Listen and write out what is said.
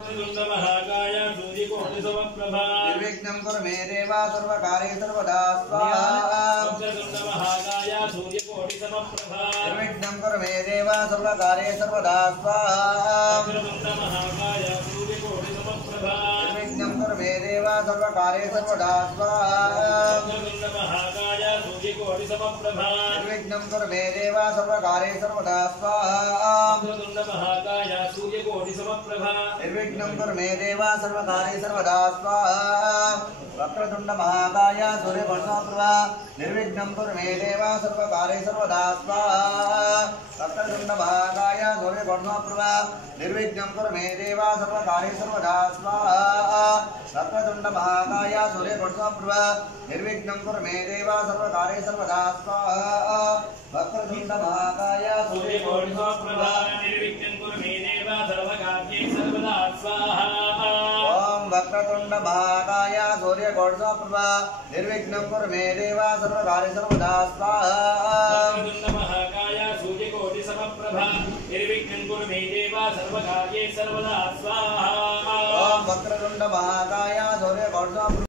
महाकाय सूर्यकोटि समप्रभा निर्विघ्नं कुरु मे देवा सर्वकार्ये सर्वदा स्वाहा। महाकाय सूर्यकोटि समप्रभा निर्विघ्नं कुरु मे देवा सर्वकार्ये सर्वदा स्वाहा। महाकाय सूर्यकोटि समप्रभा निर्विघ्नं कुरु मे देवा सर्वकार्ये सर्वदा स्वाहा। महाकाय सूर्यकोटि समप्रभा निर्विघ्नं कुरु मे देवा सर्वकार्ये सर्वदा स्वाहा। महाकाय सूर्यकोटि समप्रभा निर्विघ्नं कुरु मे देवा सर्वकार्ये सर्वदा स्वाहा। वक्रतुंड महाकाय सूर्यकोटिसमप्रभा निर्विघ्नं कुरु मे देवा सर्वकार्ये सर्वदा स्वाहा। वक्रतुंड महाकाय सूर्यकोटिसमप्रभा निर्विघ्नं कुरु मे देवा सर्वकार्ये सर्वदा स्वाहा। वक्रतुंड महाकाय सूर्यकोटिसमप्रभा निर्विघ्नं कुरु मे देवा सर्वकार्ये सर्वदा स्वाहा। वक्रतुंड महाकाय सूर्यकोटिसमप्रभा निर्विघ्नं कुरु मे देवा सर्वकार्ये सर्वदा स्वाहा। ओम वक्रतुंड महाकाय सूर्यकोटिसमप्रभा निर्विघ्नं कुरु मे देवा सर्वकार्ये सर्वदा स्वाहा। महाकाय सूर्यकोटि समप्रभा निर्विघ्नं कुरु मे देवा सर्वकार्ये सर्वदा स्वाहा। ओम वक्रतुंड महाकाय सूर्यकोटिसमप्रभा